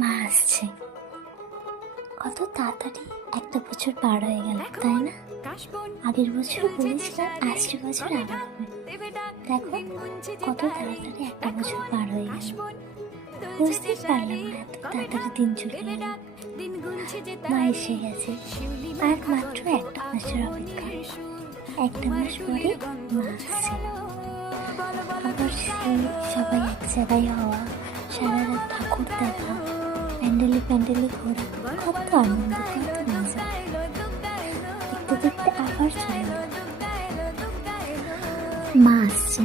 মা আসছে। কত তাড়াতাড়ি একটা বছর পার হয়ে গেল, তাই না? আগের বছর বলেছিলাম আসছে বছর আবার হবে। দেখো কত তাড়াতাড়ি একটা বছর পার হয়ে গেল। বুঝতেই পারলাম না এত তাড়াতাড়ি দিন চলে গেল। মা এসে গেছে, আর মাত্র একটা মাসের অপেক্ষা। একটা মাস পরে মা আসছে। আবার সেই সবাই এক জায়গায় হওয়া, সারা রাত ঠাকুর দেখা, প্যান্ডেলে প্যান্ডেলে ঘোরা, কত আনন্দ, কত মজা। দেখতে দেখতে আবার চলে গেল। মা আসছে।